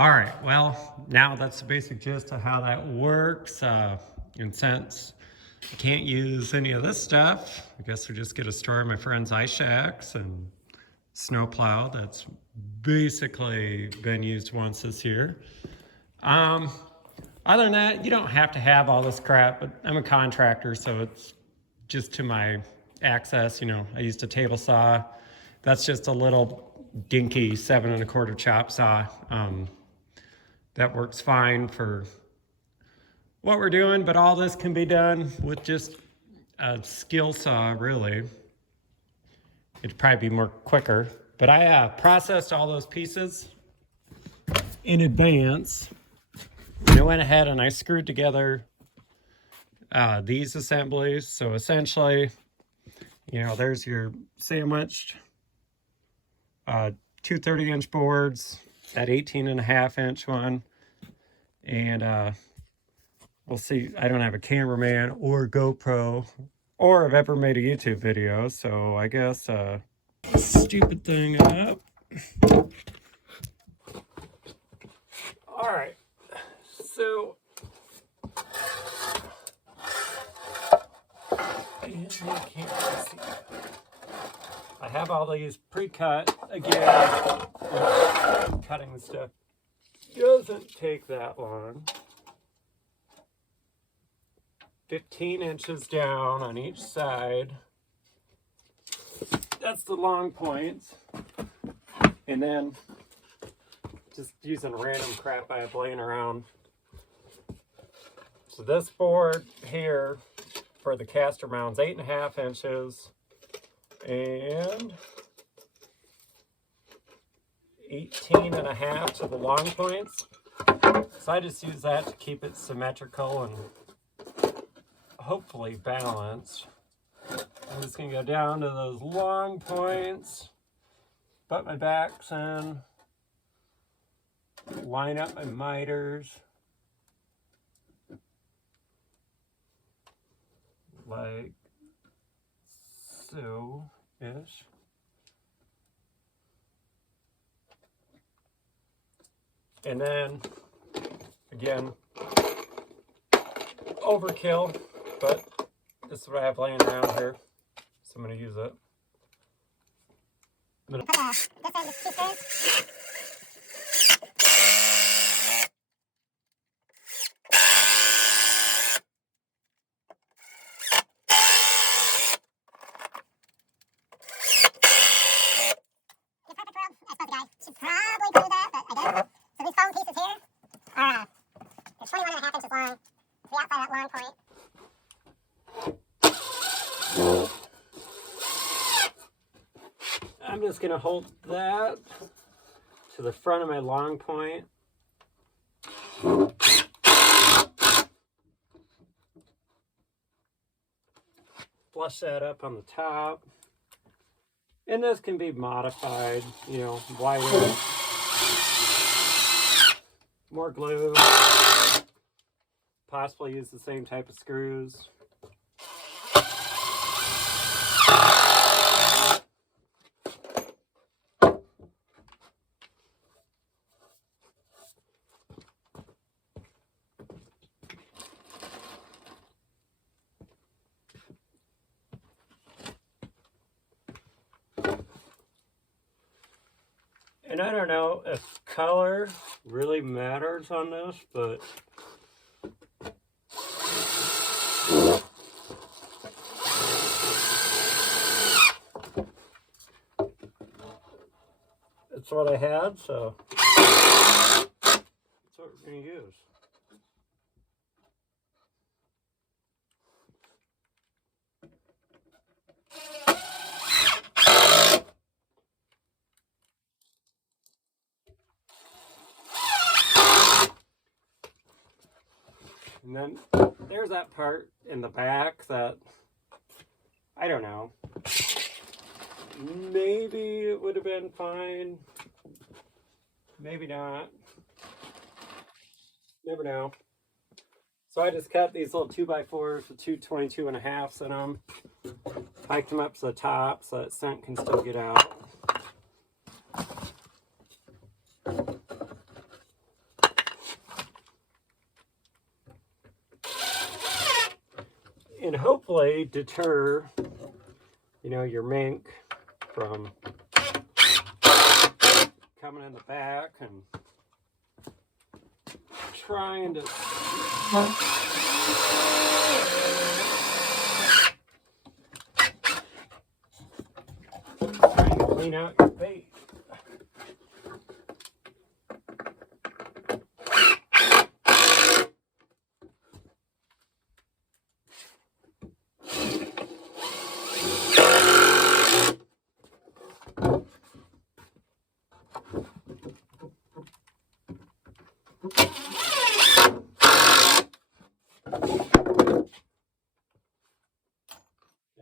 All right, well, now that's the basic gist of how that works. And since I can't use any of this stuff, I guess we're just gonna store my friend's ice shacks and snowplow that's basically been used once this year. Um, Other than that, you don't have to have all this crap, but I'm a contractor, so it's just to my access. I used a table saw. That's just a little dinky 7 1/4 chop saw. That works fine for what we're doing, but all this can be done with just a skill saw, really. It'd probably be more quicker. But I processed all those pieces in advance. And I went ahead and I screwed together these assemblies. So essentially, there's your sandwiched two 30-inch boards, that 18.5-inch one. And we'll see. I don't have a cameraman or GoPro or I've ever made a YouTube video. So I guess stupid thing up. All right. So you can't see. I have all these pre-cut again. Cutting the stuff doesn't take that long. 15 inches down on each side. That's the long points. And then just using random crap I have laying around. So this board here for the caster mount's 8.5 inches and 18.5 to the long points. So I just use that to keep it symmetrical and hopefully balanced. I'm just gonna go down to those long points, butt my backs in, line up my miters like so-ish. And then, again, overkill, but this is what I have laying around here, so I'm going to use it. I'm just going to hold that to the front of my long point. Flush that up on the top. And this can be modified, wider, more glue, possibly use the same type of screws. And I don't know if color really matters on this, but it's what I had, so that's what we're going to use. And then there's that part in the back that, I don't know, maybe it would have been fine, maybe not, never know. So I just cut these little 2x4s with two 22.5s in them, hiked them up to the top so that scent can still get out. and hopefully deter, your mink from coming in the back and trying to clean out your bait.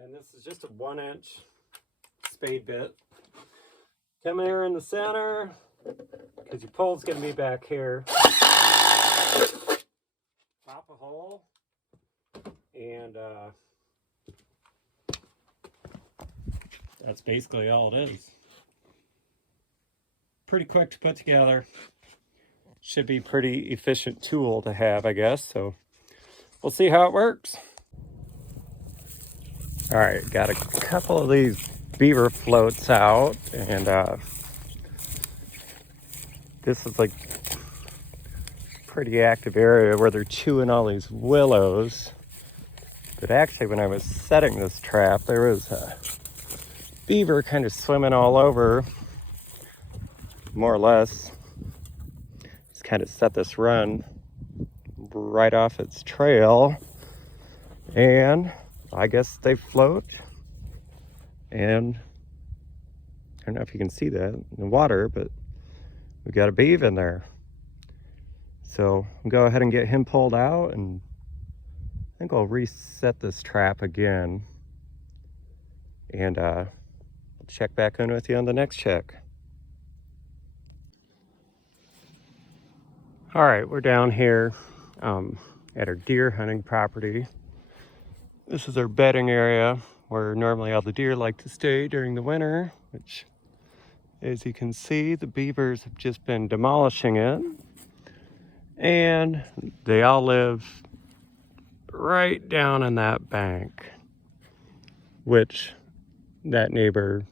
And this is just a 1-inch spade bit. Come here in the center, because your pole's going to be back here. Pop a hole, and that's basically all it is. Pretty quick to put together. Should be pretty efficient tool to have, I guess. So we'll see how it works. All right, got a couple of these beaver floats out, and this is like pretty active area where they're chewing all these willows. But actually, when I was setting this trap, there was a beaver kind of swimming all over, more or less. Just kind of set this run right off its trail, and I guess they float, and I don't know if you can see that in the water, but we got a beaver in there. So I'll go ahead and get him pulled out, and I think I'll reset this trap again, and check back in with you on the next check. All right, we're down here at our deer hunting property. This is our bedding area where normally all the deer like to stay during the winter, which, as you can see, the beavers have just been demolishing it. And they all live right down in that bank, which that neighbor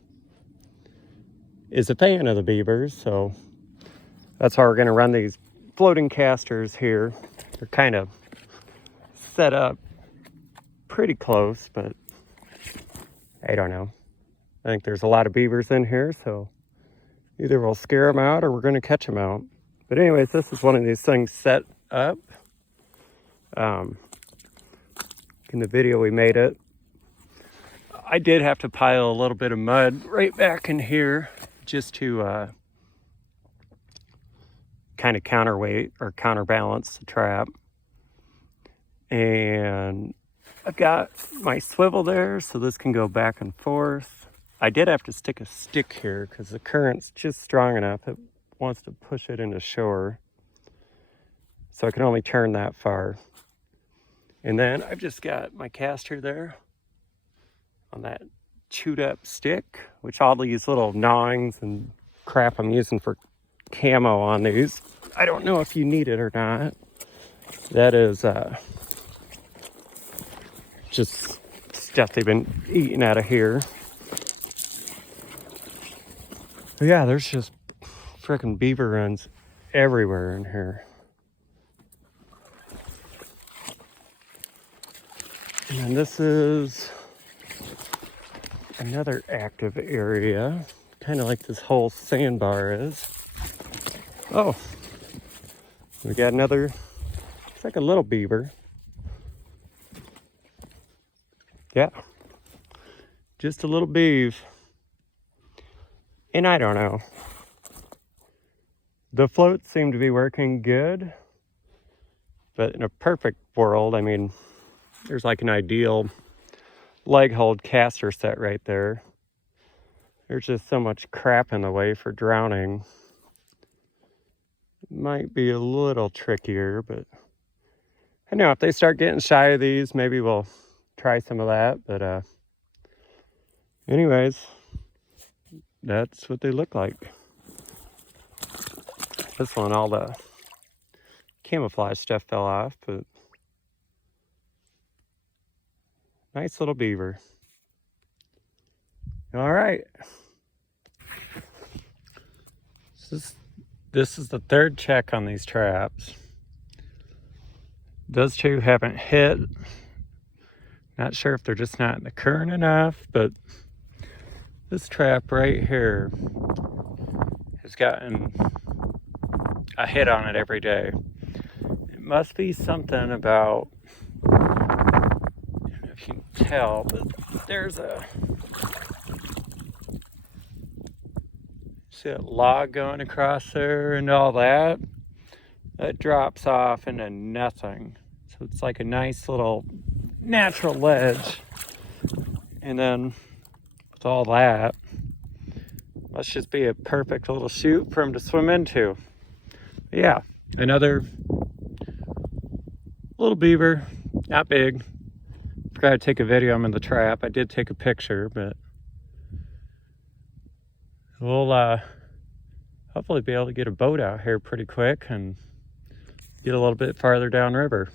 is a fan of the beavers, so that's why we're going to run these floating casters here. They're kind of set up pretty close, but I don't know. I think there's a lot of beavers in here, so either we'll scare them out or we're going to catch them out. But anyways, this is one of these things set up. In the video we made it, I did have to pile a little bit of mud right back in here just to kind of counterweight or counterbalance the trap. And I've got my swivel there, so this can go back and forth. I did have to stick a stick here because the current's just strong enough. It wants to push it into shore. So I can only turn that far. And then I've just got my caster there on that chewed up stick, which all these little gnawings and crap I'm using for camo on these. I don't know if you need it or not. That is just stuff they've been eating out of here. But yeah, there's just freaking beaver runs everywhere in here. And then this is another active area, kind of like this whole sandbar is. Oh, we got another, it's like a little beaver. Yeah, just a little beaver. And I don't know. The floats seem to be working good, but in a perfect world, I mean, there's like an ideal leg hold caster set right there. There's just so much crap in the way for drowning. Might be a little trickier, but I know if they start getting shy of these, maybe we'll try some of that. But anyways, that's what they look like. This one, all the camouflage stuff fell off, but Nice little beaver. All right. This is the third check on these traps. Those two haven't hit. Not sure if they're just not in the current enough, but this trap right here has gotten a hit on it every day. It must be something about, I don't know if you can tell, but there's a, see that log going across there and all that? That drops off into nothing. So it's like a nice little natural ledge. And then with all that, must just be a perfect little chute for him to swim into. But yeah, another little beaver, not big. Forgot to take a video of him in the trap. I did take a picture, but we'll hopefully be able to get a boat out here pretty quick and get a little bit farther downriver.